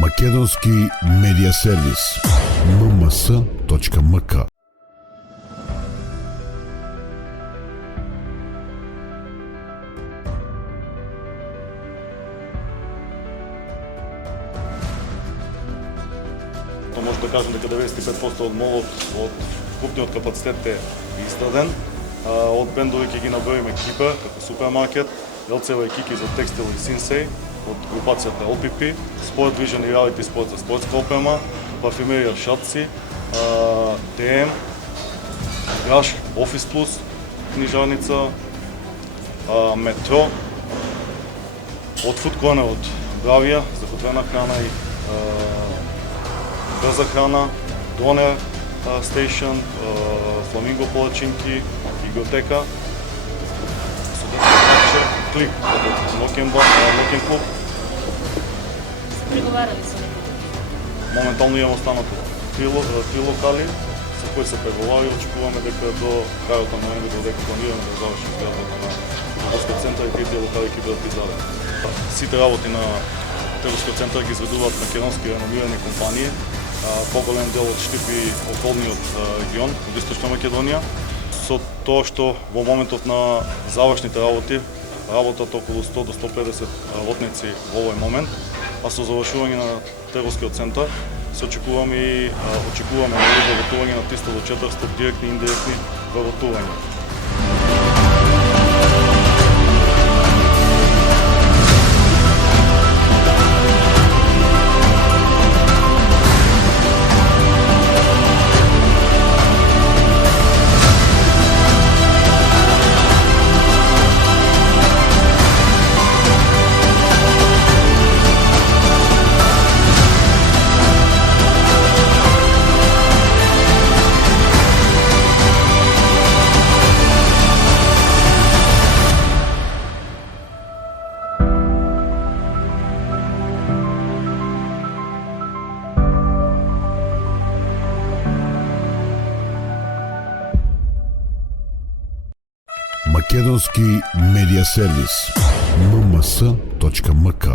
Македонски медиа сервис mms.mk. Може да кажем дека 95% од молот, од вкупниот капацитет е изграден. Од бендови ќе ги наброиме Кипа како супермаркет, Елцева и Кики за текстил и Синсей, од групацијата LPP, спорт движен и реалити спорт за спортска опрема, парфюмерија Шатци, ТМ, Граш, Офис Плюс, книжарница, Метро, од Food Corner од Бравија, заготвена храна и брза храна, Донер Стейшн, Фламинго палачинки, библиотека, Клик, Нокен клуб. Преговарали со некои? Моментално имаме останато три локали за кои се преговари. Очекуваме дека до крајот на ноември додека планираме да завршим изградбата на търговскиот центар и тие локали ќе бидат издадени. Сите работи на търговскиот центар ги изведуваат македонски реномирани компании. Поголем дел од Штип и околниот регион, од Источна Македонија. Со тоа што во моментот на завршните работи работат околу 100 до 150 работници во овој момент, а со завршување на търговскиот центар се очекуваме вработување на 300 до 400 директни и индиректни вработувања. Македонски медиа сервис mms.mk.